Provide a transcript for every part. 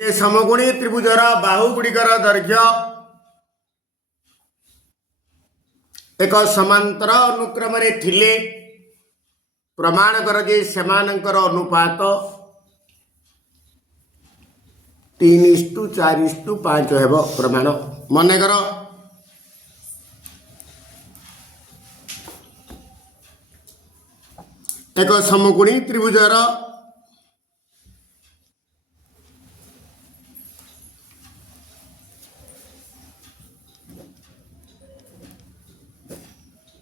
ए समकोणी त्रिभुजर बाहुगुड़िकर दैर्घ्य एक समांतर अनुक्रम थिले प्रमाण कर जे सेमानंकर अनुपात 3:4:5 हेब प्रमाण मन कर एक समकोणी त्रिभुजर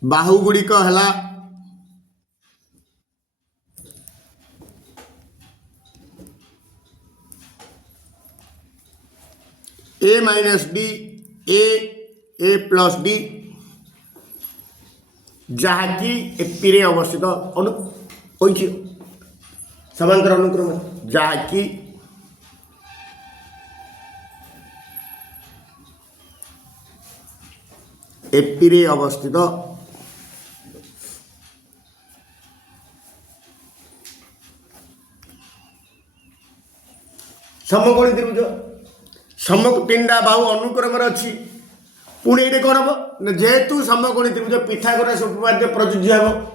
बाहुगुड़िक है A minus D A plus D जहाँकि एपी रे अवस्थित समांतर अनुक्रम जहाँकि एपी रे अवस्थित समकोणी त्रिभुज तीनटा बाहु अनुक्रम अच्छी पुणी ये कौन हम जेहेतु समकोणी त्रिभुज पिथागोरस उपपाद्य प्रযোज्य हम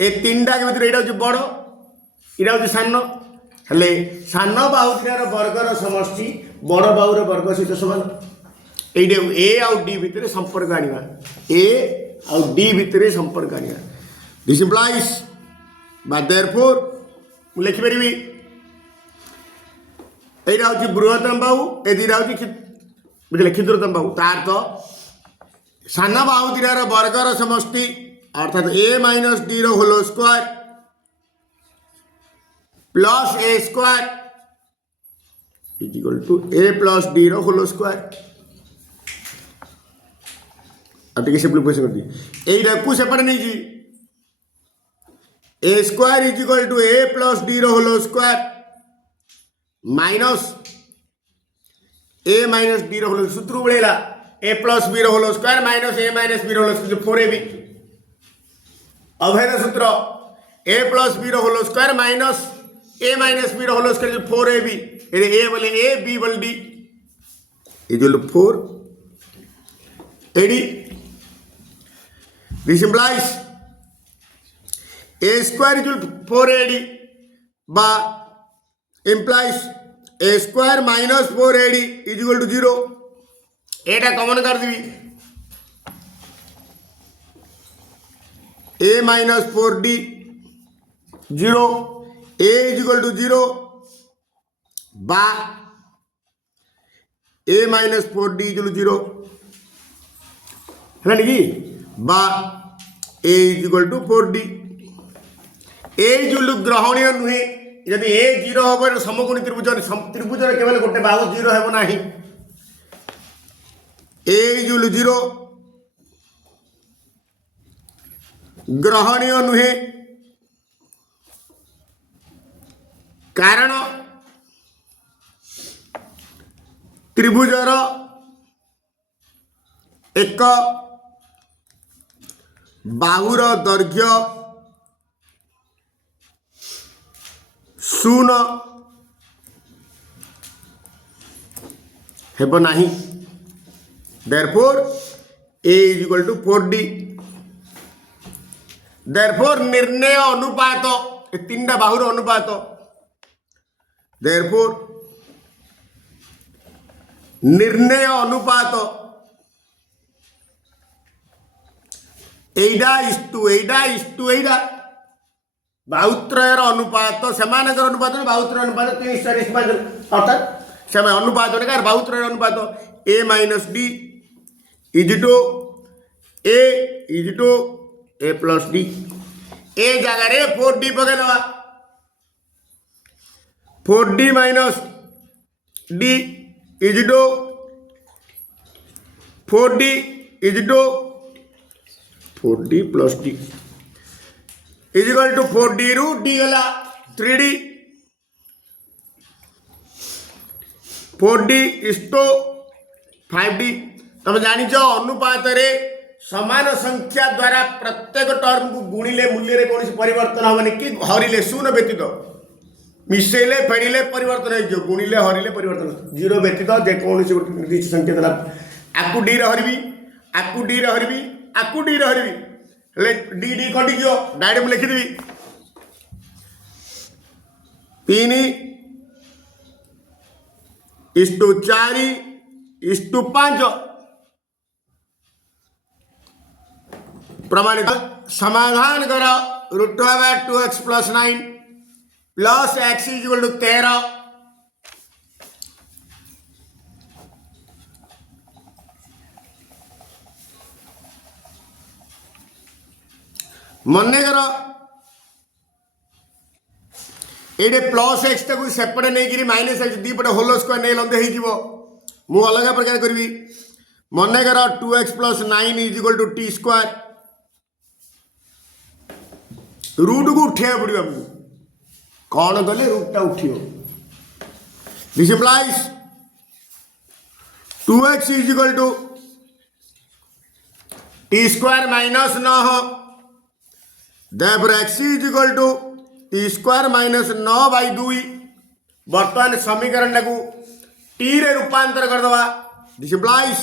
ए तीनटा के भीतर यहाँ हूँ बड़ यहाँ हूँ सान हेले सान बाहु तीन वर्गर समष्टि बड़ बाहुर वर्ग सहित समान ये ए आउ डी भितर संपर्क आनिबा ए आउ डी भितर संपर्क आनिबा दिस इम्प्लाइज बा देयरफॉर मु लिखि परिबी एटा हूँ बृहत्तम बाहु ए दुटा हूँ बुझे क्षुद्रतम बाहु तार तो सान बाहु तीर वर्गर समष्टि अर्थात A minus D whole square plus A square is equal to A plus D whole square टे सिंप्लीफिकेशन कर दी यहीटा को सेपटे नहीं A square is equal to A plus D whole square minus A minus B whole सूत्र बढ़ेगा A plus B whole square minus A minus B whole square 4ab अभेद सूत्र A plus B whole square minus A minus B whole square 4ab a बोले a b बोले d is 4 a d this implies a square is 4ad बा implies a square minus 4ad is equal to 0 Etah common कर दी a minus 4d 0 a is equal to 0 बा a minus 4d is equal to 0 है ना बा a is equal to 4d a is equal to ग्रहणीय नुहे यदि ए 0 हम समकोणी त्रिभुजर केवल गोटे बाहु 0 हेब ना ए इज 0 ग्रहणीय नुहे कारण त्रिभुजर एक बाहुर दैर्घ्य 0 हेब नाही therefore a is equal to 4d therefore निर्णय अनुपात तीनटा बाहुर अनुपात देयरफॉर निर्णय अनुपात एटा एटा बाहुत्रयर अनुपात सेमानकर अनुपात बाहुत्रय अनुपात 3:4:5 अर्थात से अनुपात बाहुत्रयर अनुपात A minus D is to A plus D ए जगह 4d पकईदे 4d minus D is to 4d is to 4d plus D is equal to 4d रु डी गला 3d 4d is to 5d तुम जानिच अनुपात रे समान संख्या द्वारा प्रत्येक टर्म को गुणिले मूल्य रे कौन परिवर्तन हेनी कि हरिले शून्य व्यतीत मिसेले फेड़िले परिवर्तन हो गुणिले हरिले परिवर्तन जीरो व्यतीत जेकोसी गोटे निर्दिष्ट संख्या देला आकु डी रे हरबी आकु डी रे हरबी आकु डी रे हरबी हेले डी डी कटि गयो डायरेक्ट मैं लिखिदेवी 3:4:5 प्रमाणित समाधान कर √2x + 9 प्लस x = 13 मन कर ये प्लस एक्स टाक सेपटे नहीं माइनस एक्स दीपटे होल स्क्वायर नहीं लंदे हो अलग प्रकार करी मन कर 2x + 9 = t²। रूट को उठा पड़ो आमको कौन कले रूटा उठो this implies 2x = t² - 9 therefore x = t² - 9/2 बर्तमान समीकरण टाक टी रे रूपांतर करदे दिस इम्प्लाइज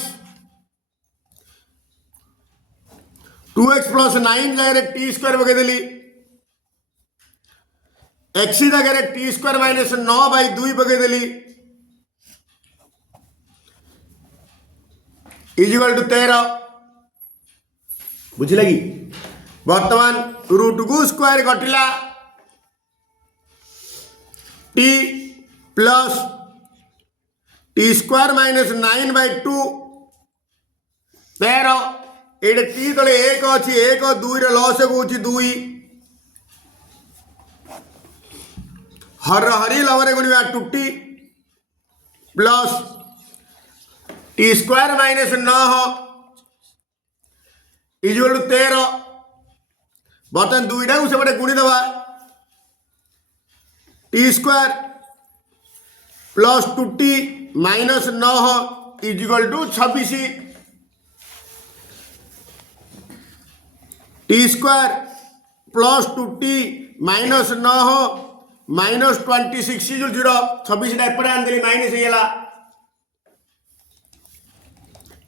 2x + 9 जगह t² पकईदेली x जगह t² - 9/2 पकईदेली = 13 बुझ लगी वर्तमान रूट को स्क्वायर कटिला t प्लस t² - 9/2 13 ये टी तले 1 अच्छी 1 2 लस हो 2 हर हरी लवरे गुणा 2t प्लस t² - 9 = 13 बर्तमान दुईटा को सेपटे गुणीदे t² plus 2t - 9 = 26 t² plus 2t - 9 -26 = 0 26 एपटे आनदेली माइनस होगा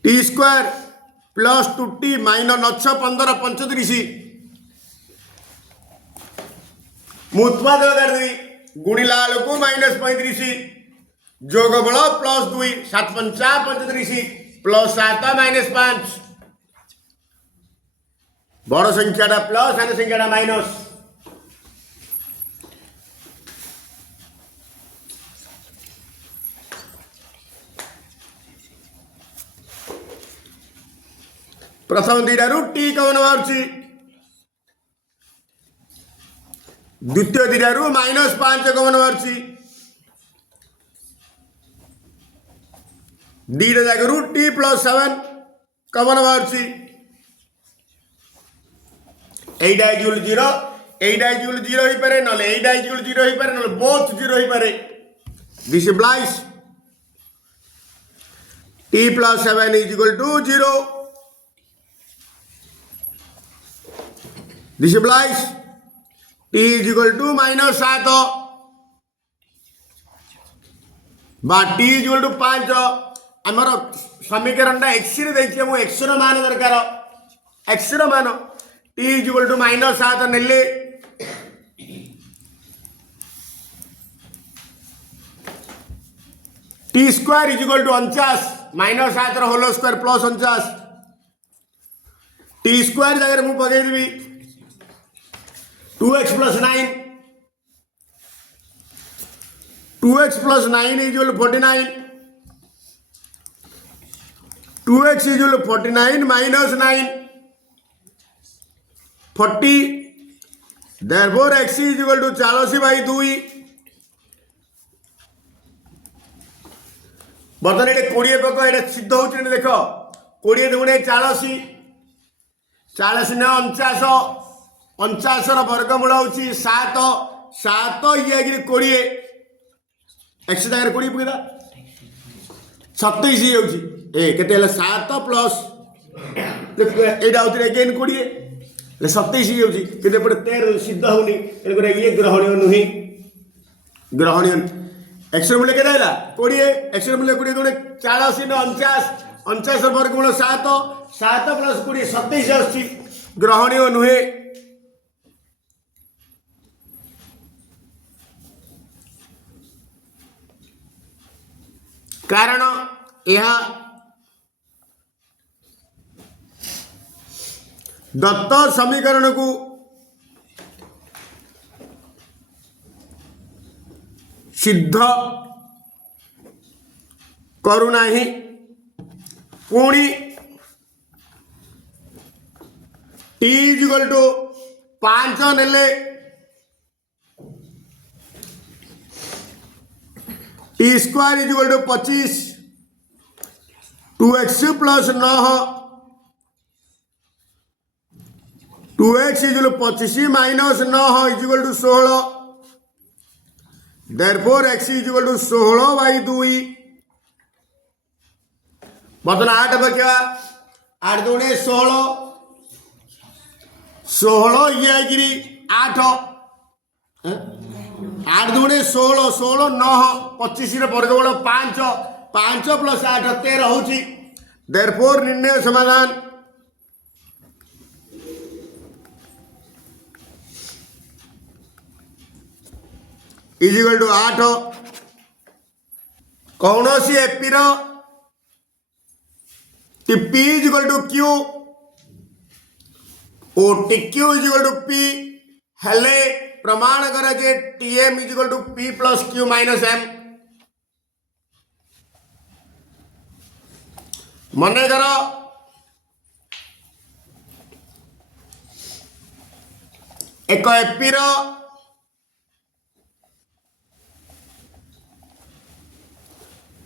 t² प्लस 2t - 9 15 35 उत्पादक करदेवी गुणिला को -35 जोग बल +2 7 5 35 +7 -5 बड़ संख्याटा प्लस सान संख्याटा माइनस प्रथम दुईटारू टी कमन बाहर द्वितीय दुईटारू -5 कमन बाहर दीटा जाकर t + 7 कमन बाहर एटा = 0 एटा = 0 हो पारे ना एटा = 0 हो पारे ना बोथ 0 हो पारे this implies t + 7 = 0 this implies t = -7 बा t = 5 आमर समीकरण x रे देखिए मु x रो मान दरकार x रो मान t = -7 नेले t² = 49 -7 रो होल स्क्वायर प्लस 49 t² जगह मु पकई देबी 2x + 9 2x + 9 = 49 2x = 49 - 9 40 therefore x = 40/2 बर्तमान ये 20 पक ये सिद्ध हो देख 20 × 40 40 न 49 49 वर्गमूल हूँ 7 7 ये 20 एक्स जगह 20 पकईदा 27 हो के 7 प्लस यहाँ आउे अगेन 20 27 हो 13 सिद्ध होनी ये ग्रहणीय नुहे ग्रहणीय एक्स मूल्य के 20 एक्स मूल्य 20 गुणे 40 न 49 49 वर्गमूल 7 7 प्लस 20 27 आसुची ग्रहणीय नुहे। कारण यह दत्त समीकरण को सिद्ध करूना पुणी टी इक्वल टू 5 नेले t square equal to 25 2x plus 9 2x equal 25 minus 9 equal to 16 therefore x equal to 16 by 2 बर्तन 8 बचा 8 दूने 16 16 ये गिरी 8 8 दूने 16 16 9 25 वर्गमूल 5 5 प्लस 8 13 होची therefore निर्णय समाधान इजिकल टू 8 कौन सी एपी रो टी इजिकल टू क्यू और T Q equal to P हेले प्रमाण करे जे TM equal to P plus Q minus M मने करो एक एपी रो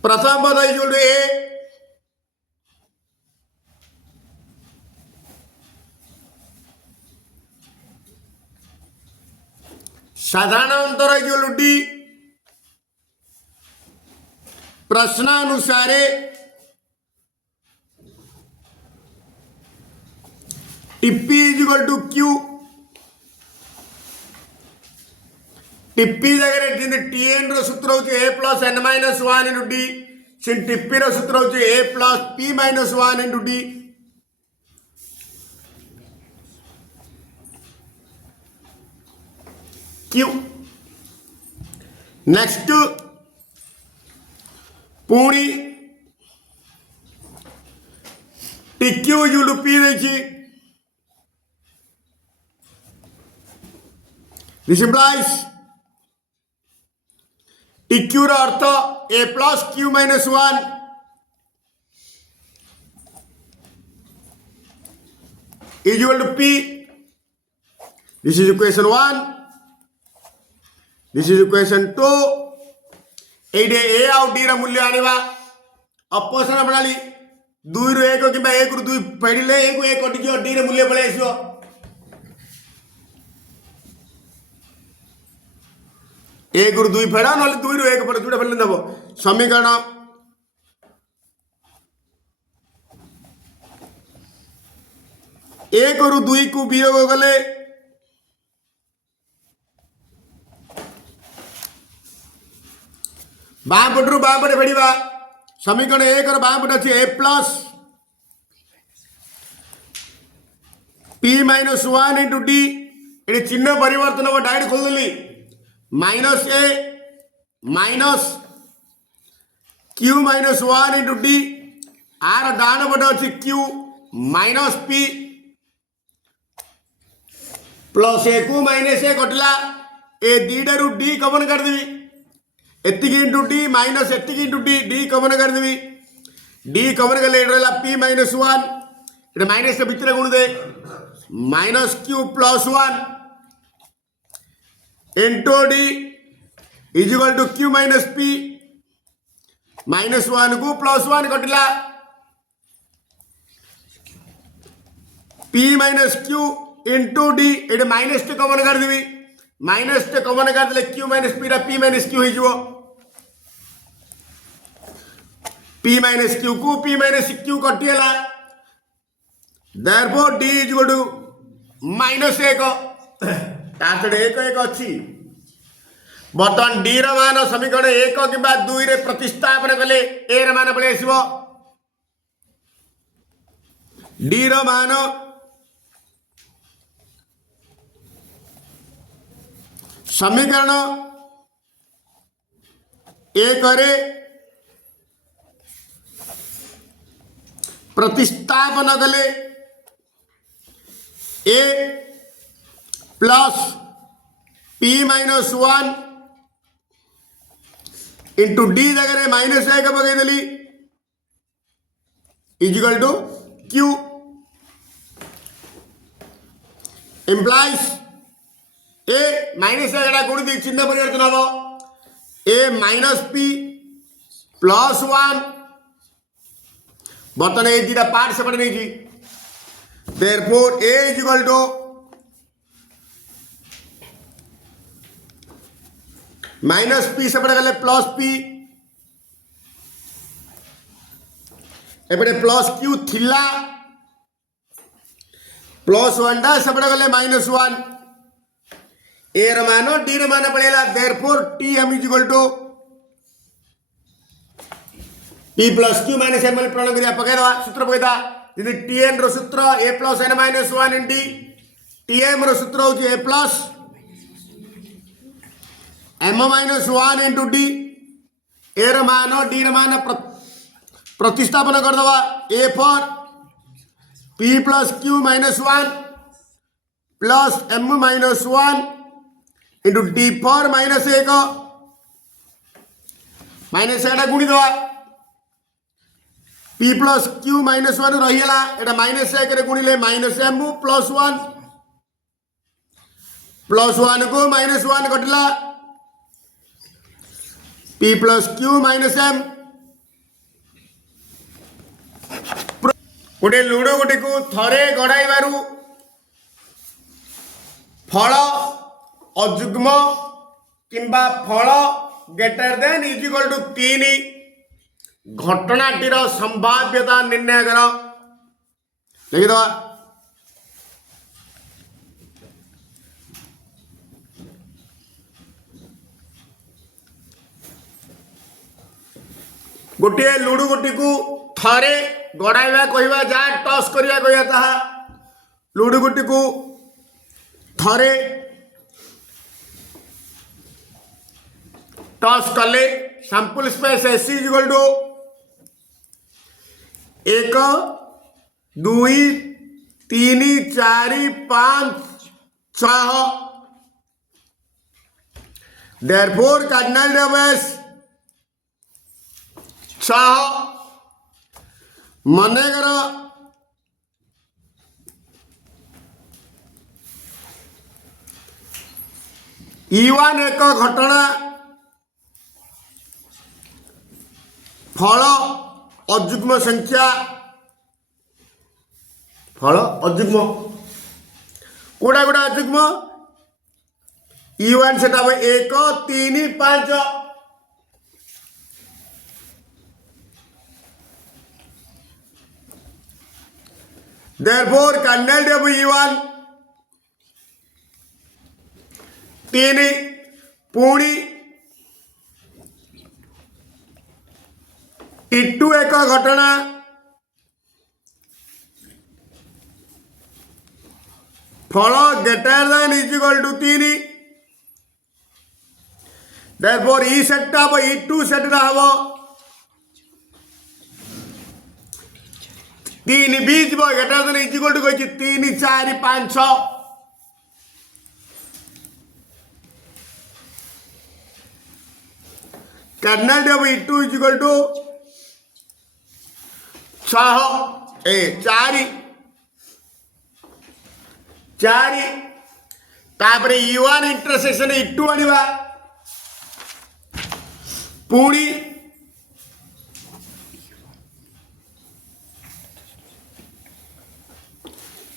प्रथम पद इक्वल टू ए साधारण अंतर इक्वल टू डी प्रश्नानुसारे TP equal to Q TP जगह टीएन सूत्र हूँ ए plus N minus 1 into D से टीपी सूत्र हूँ ए plus P minus 1 into D Q next पुणी T Q equal to P देखी दिस इंप्लाइज टी क्यू रो अर्थ A plus Q minus 1 equal to P this is equation 1 this is equation 2 एडे A आउ D रा मूल्य आनिबा अपसरण प्रणाली 2 रु 1 कि 1 रु 2 फेडिले 1 को 1 कटि डी रे मूल्य पळे आसीबो एक रु 2 फेड़ा ना 2 रु 1 फेड़ जोड़ा फेल देव समीकरण एक रु 2 को वियोग गले बाँ पटू बाँ पटे फेड़ा समीकरण एक बाँ पटे अच्छे a plus P minus 1 into d ये चिन्ह परिवर्तन हम डायरेक्ट खोलदेली माइनस ए minus q minus 1 into d आर डाण पटे अच्छी q minus p plus a को माइनस ए कटला ए दीटा रु डी कमन करदेवी एतिक इंटू डी माइनस एतिक इंटू डी डी कमन करदेवी डी कमन कले पी माइनस 1 इट माइनस के भितर गुण दे minus q plus 1 into d is equal to q minus p minus 1 को प्लस 1 कटिला p minus q into d ये माइनस टे कमन कर देवी माइनस टे कमन कर दे q minus p minus q हो पी माइनस क्यू को पी माइनस क्यू कटिला therefore d is equal to minus 1 तार एक एक अच्छी बर्तमान डी मान समीकरण 1 कि 2 रे प्रतिस्थापन कले ए मान पलि आसो डी मान समीकरण 1 रे प्रतिस्थापन कले a plus P minus 1 into d जगह माइनस 1 पकईदेली is equal to q implies a minus 1 गुणी चिन्ह परिवर्तन हम ए माइनस पी प्लस 1 बर्तमान ये दुटा पार्ट सेपटे नहीं therefore a is equal to minus p सेपटे गले प्लस पी एपटे प्लस क्यू थिला प्लस 1 टा सेपटे गले माइनस 1 ए मान डी मान पड़ेगा therefore t m is equal to P plus Q minus m प्रण कर पकईदा सूत्र पकईदा जी टी एन रूत्र a plus N minus 1 in d t m रूत्र हूँ ए plus m minus 1 into d a मान डी मान प्रतिस्थापन करदे a for p plus Q minus 1 plus m minus 1 into d for minus 1 minus 1 गुणी दवा p plus Q minus 1 रहीगला एटा minus 1 रे गुणिले माइनस एम प्लस 1 को माइनस 1 कटिला p plus Q minus m गोटे लुडो गोटे को थरे गड़ाइबारु फल अजुग्म किंबा फल ग्रेटर देन इक्वल टू 3 घटनाटीर संभाव्यता निर्णय कर लिखिदवा गोटे लुडु गोटी को थरे गड़ाइबा कहवा जहाँ टस करवा कहवा ताहा लुडु गोटी को थरे टस कले sample space S equal to 1 2 3 4 5 6 therefore cardinal radius 6 मनेकर E1 एक घटना फल अजुग्म संख्या फल अजुग्म कोड़ा कोड़ा अजुग्म E1 सेटा 1 3 5 therefore cardinal of E1 3 पुणी E2 एक घटना फल greater than equal to 3 therefore E set हम E2 सेट हम 3 बीज ग्रेटर देन इक्वल टू कही 3 4 5 6 kernel of E2 equal to 4 तापर E1 इंटरसेक्शन E2 आनिबा पुणी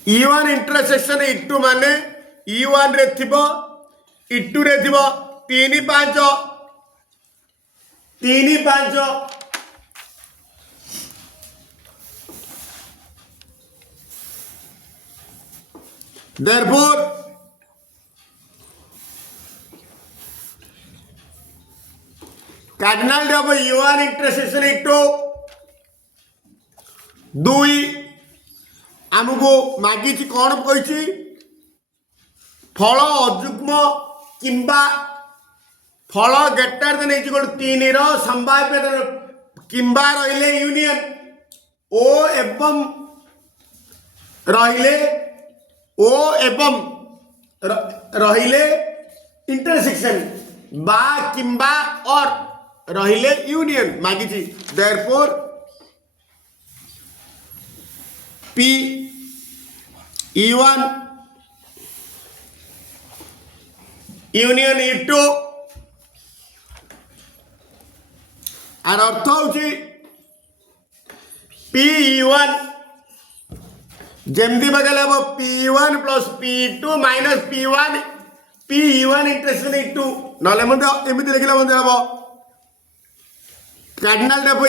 E1 इंटरसेक्शन E2 माने E1 रे थिबो E2 रे थिबो 3 5 therefore cardinal of U1 intersection into 2 आमको मागी कौन कही फल अजुग्म किंबा फल ग्रेटर देन इक्वल 3 संभाव्य किंबा रहिले यूनियन ओ एवं रहिले ओ एवं रहिले इंटरसेक्शन बा किंबा और रहिले यूनियन मागी therefore p E1 union E2 आर अर्थ हूँ P1 जमती बगल हम P1 plus P2 minus P1 P1 intersection E2 ना एमती लिखले हम cardinal of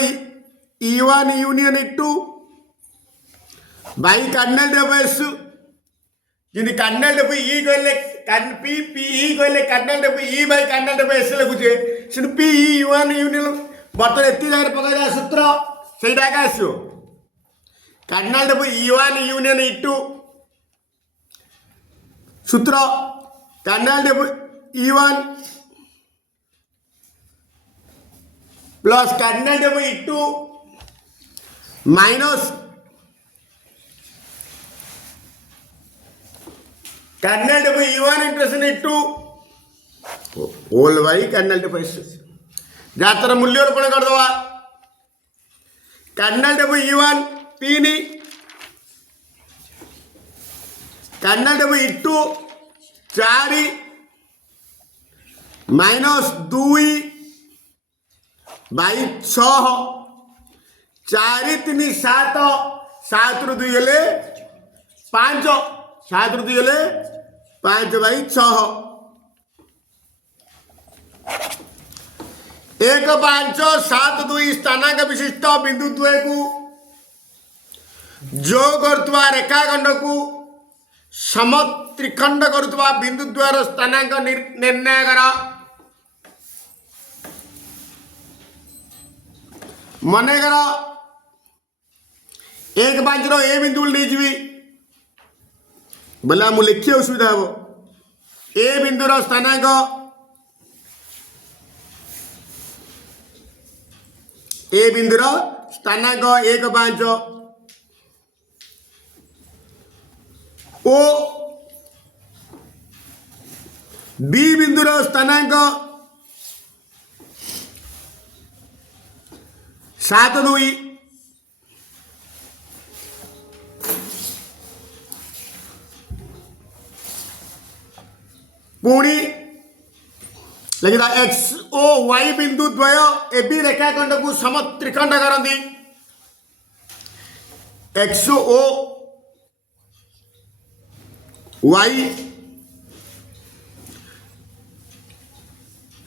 E1 union E2 by cardinal of S जिन कार्डिनल ऑफ E कहले P E कहले cardinal of E by cardinal of S लिखुचे सिन P1 यूनियन बर्तन एति जगह पका सूत्र सेटा का आसो cardinal of E1 union E2 सूत्र cardinal of E1 plus cardinal of E2 minus cardinal of E1 intersection E2 whole by cardinal of S जातर मूल्य रूपण करदवा cardinal of E1 3 cardinal of E2 4 minus 2 by 6 4 3 7 7 रु 2 गले 5 7 रु 2 गले 5 by 6 1 5 7 2 स्थानांक विशिष्ट बिंदु द्वय को जो करतुवा रेखाखंड को समत्रिखंड करतुवा बिंदु द्वयर स्थानांक निर्णय कर मने कर 1 5 रो ए बिंदु नहीं जी बोला मु लिखी असुविधा हम ए बिंदुर स्थानांक ए बिंदुर स्थानांक 1 5 ओ बी बिंदुर स्थानांक 7 2 पुणी लिखा एक्स ओ वाई बिंदु द्वय ए बी रेखाखंड को समत्रिखंड करती एक्स ओ वाई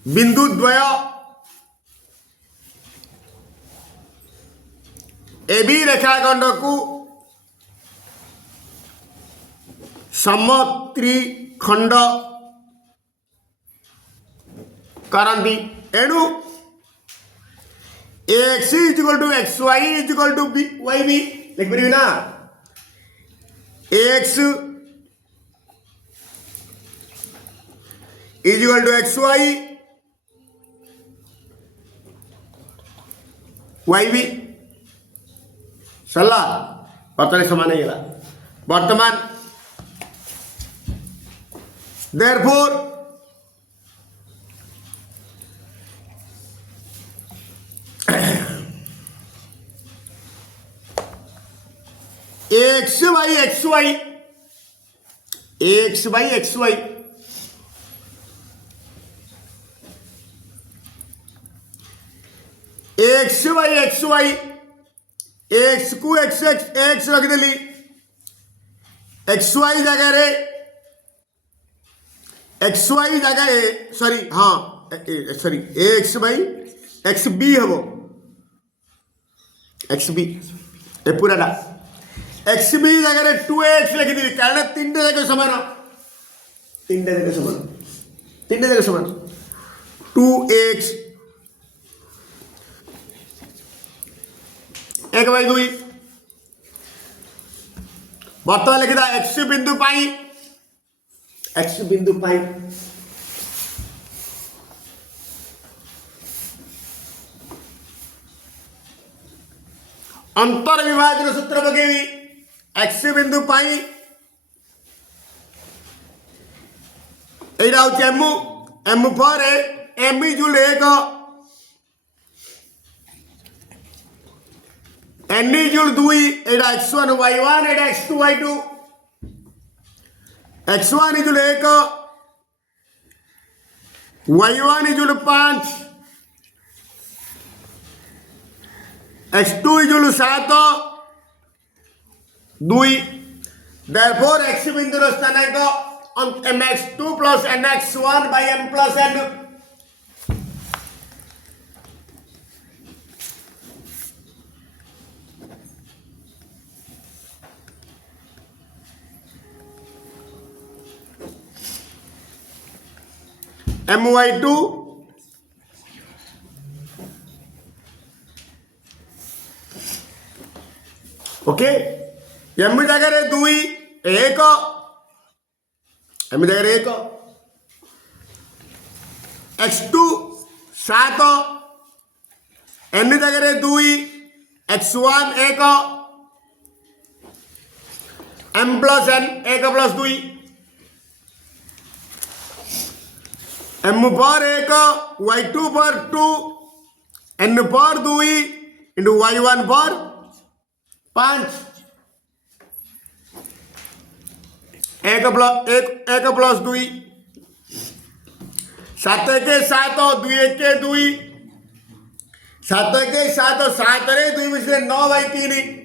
बिंदु द्वय ए बी रेखाखंड को समत्रिखंड करती एणु x equal to x y equal to b y b लिख पारि ना x equal to x y y b सरला बर्तमान समान हो बर्तमान therefore x by x y x by x y x by x y x को x x x रखदेली एक्स वाई जगह रे एक्स वाई जगह सॉरी हाँ sorry x by x b हम एक्स बी ए पूराटा एक्स बी जगह 2x लिखिदेवी कारण 3 जगह समान 3 जगह समान 2x 1/2 बर्तमान लिखिदा x बिंदु पाई अंतर विभाजन सूत्र पकेबी x बिंदु पाई एटा हूँ एम पर एम इजुल 1 एन इजुल 2 एटा x1 y1 एटा x2 y2 x1 इजुल 1 y1 इजुल 5 x2 इजुल 7 2 therefore x बिंदु स्थानांक mx2 plus nx1 by m plus n my2 okay m जगह 2 1 एम जगह 1 x2 7 एन जगह 2 x1 1 m plus n 1 plus 2 m पर 1 y2 पर 2 n पर 2 into y1 पर 5 एक plus 2 7 के 7 2 के 2 7 के 7 7 रे 2 मिसे 9/3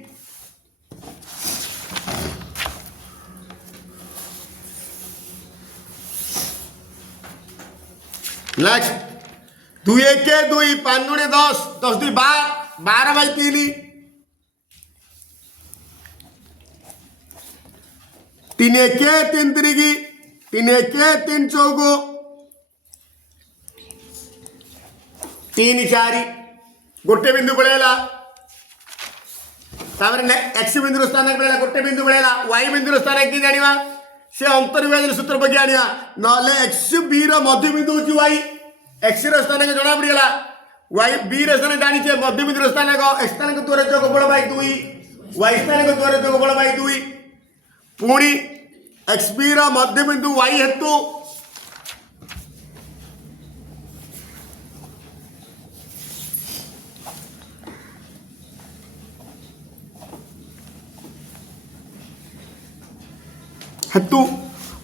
नेक्स्ट 2 के 2 5 गुणे 10 10 2 12/3 3 के 3 3 3 के 3 चौको 3 4 गोटे बिंदु पड़ेगा एक्स बिंदु स्थान पड़ेगा गोटे बिंदु पड़ेगा वाई बिंदु स्थान कि जाना से अंतर विभाजन सूत्र पकड़ आनिया ना एक्स बी रध्य बिंदु हूँ वाई एक्स स्थान जना पड़ेगा वाई बी स्थान जानी मध्य बिंदु स्थान एक्स स्थान द्वारा जोगफल बाई 2 वाई स्थान द्वारा जोगफल बाई 2 पुणी एक्स बी मध्य बिंदु वाई हेतु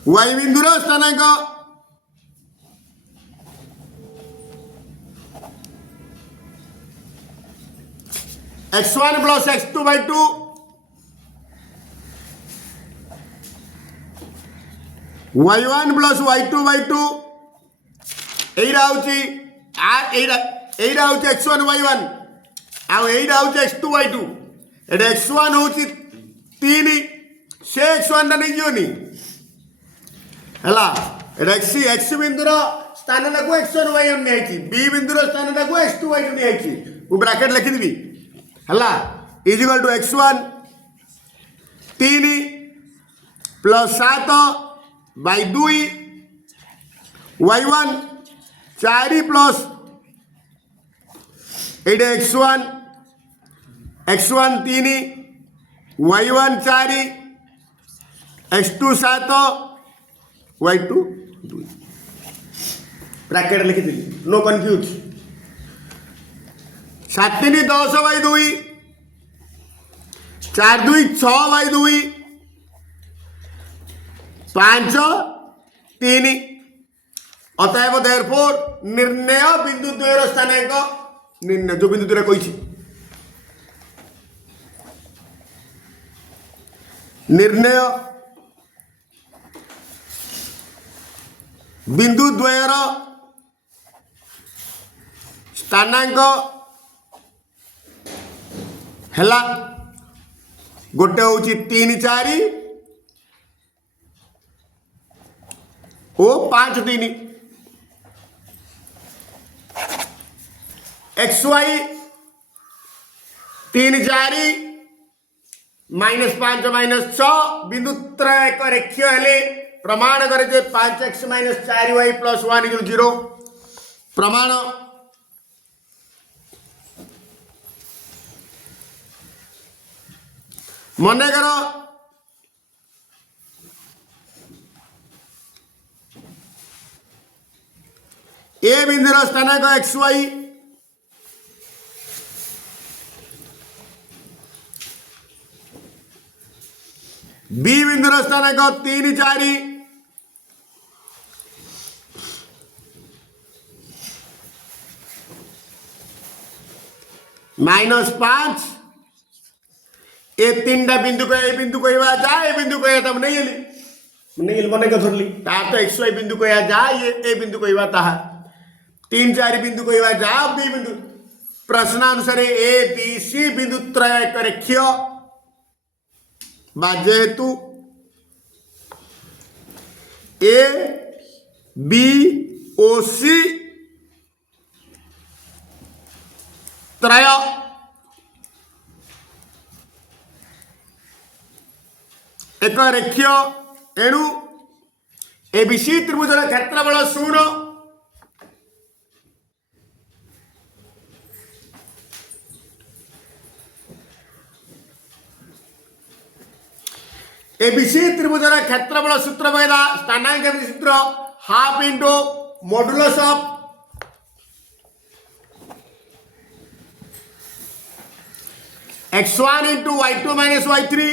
वाई बिंदु स्थानांक x1 plus x2 by 2 y1 plus y2 by 2 एटा हूँ x1 y1 आईटा हूँ x2 y2 एटा x1 हूँ 3 से x1 नहीं जीवनी है एक्स बिंदुर स्थान को x1 y1 नहीं बी बिंदुर स्थान को x2 y2 नहीं मुझे ब्रैकेट लिखिदेवी है is equal to x1 3 plus 7 by 2 y1 4 plus ये x1 3 y1 4 x2 7 y2 2 bracket लिखिदेवी नो कन्फ्यूज 7 3 10 बाई 2 4 2 6 बाई 2 5 3 अतएव देयरफॉर निर्णय बिंदु द्वयर स्थानांक निर्णय जो बिंदु द्वयर कही निर्णय बिंदु द्वयर स्थानांक है गोटे हूँ 3 4 ओ 5 3 एक्स वाई 3 4 -5 -6 बिंदु त्रय एक रेखीय हेले प्रमाण करे जे 5x - 4y + 1 = 0 प्रमाण मन कर ए बिंदुर स्थानांक xy बी बिंदुर स्थानांक 3 4 -5 ए 3टा बिंदु को ए बिंदु कहवा जा ए बिंदु कहया तब नहीं गेली मन के धरली ता तो xy बिंदु कहया जा ए बिंदु कहवा ता 3 4 बिंदु कहवा जा बी बिंदु प्रश्नानुसार ए बी सी बिंदु त्रय एक रेखीय जेहेतु ए बी ओ सी त्रय एक रेखीय एणु एबीसी त्रिभुजर क्षेत्रफल 0 एबीसी त्रिभुजर क्षेत्रफल सूत्र पैदा स्थानांक सूत्र half into modulus of x1 into y2 minus y3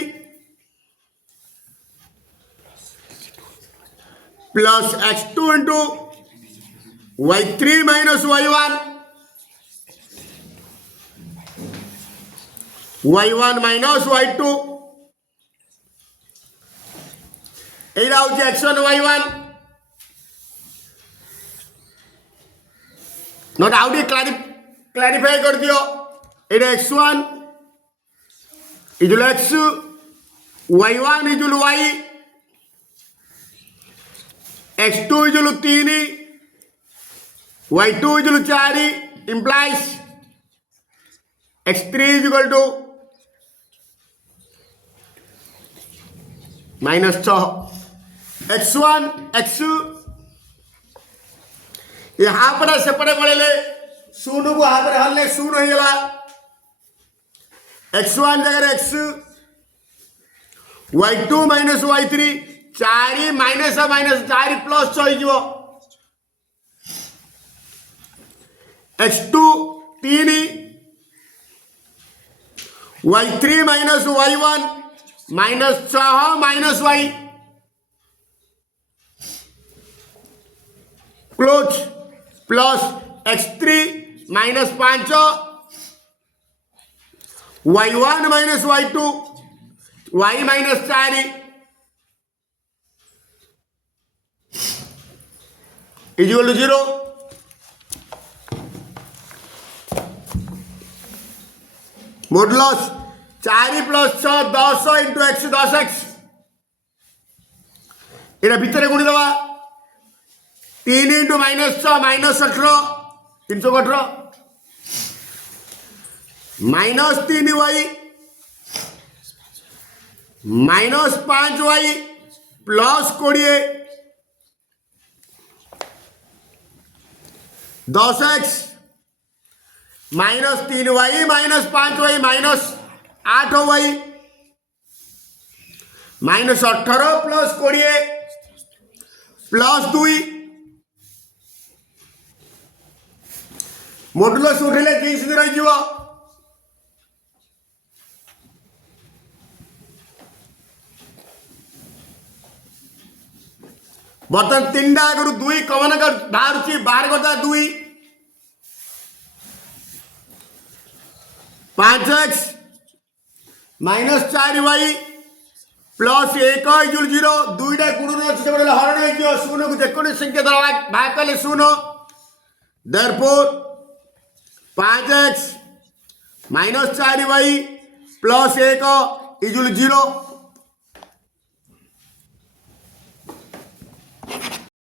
plus x2 into y3 माइनस y1 y1 माइनस y2 एटा हूँ x1 y1 नोट आउ क्लारिफाई कर दियो एटा x1 इजुल x y1 इजुल y x2 इजुल 3 y2 इजुल 4 implies x3 is equal to -6 x1 x यहाँ पर सेपटे पड़े शून्य को यहाँ पर हल्ले शून्य हो गला x1 जगह x y2 minus y3 4 minus minus 4 plus 6 हो x2 3 y3 माइनस y1 -6 minus y close plus x3 -5 y1 minus y2 y -4 equal to 0 modulus 4 + 6 10 into x 10x एटा भितर गुणी दवा 3 इंटू -6 -18 318 -3y -5y plus 20 10x -3y -5y -8y -18 plus 20 plus 2 modulus उठेले 30 रही जीव बर्तन 3टा आगु 2 कमन कर बाहर बाहर करता 2 5x -4y प्लस 1 इजुल 0 2टा गुणन अच्छे हरण हो शून्य को जेको संख्या भाग कले शून्य देयरफॉर 5x -4y प्लस 1 इजुल 0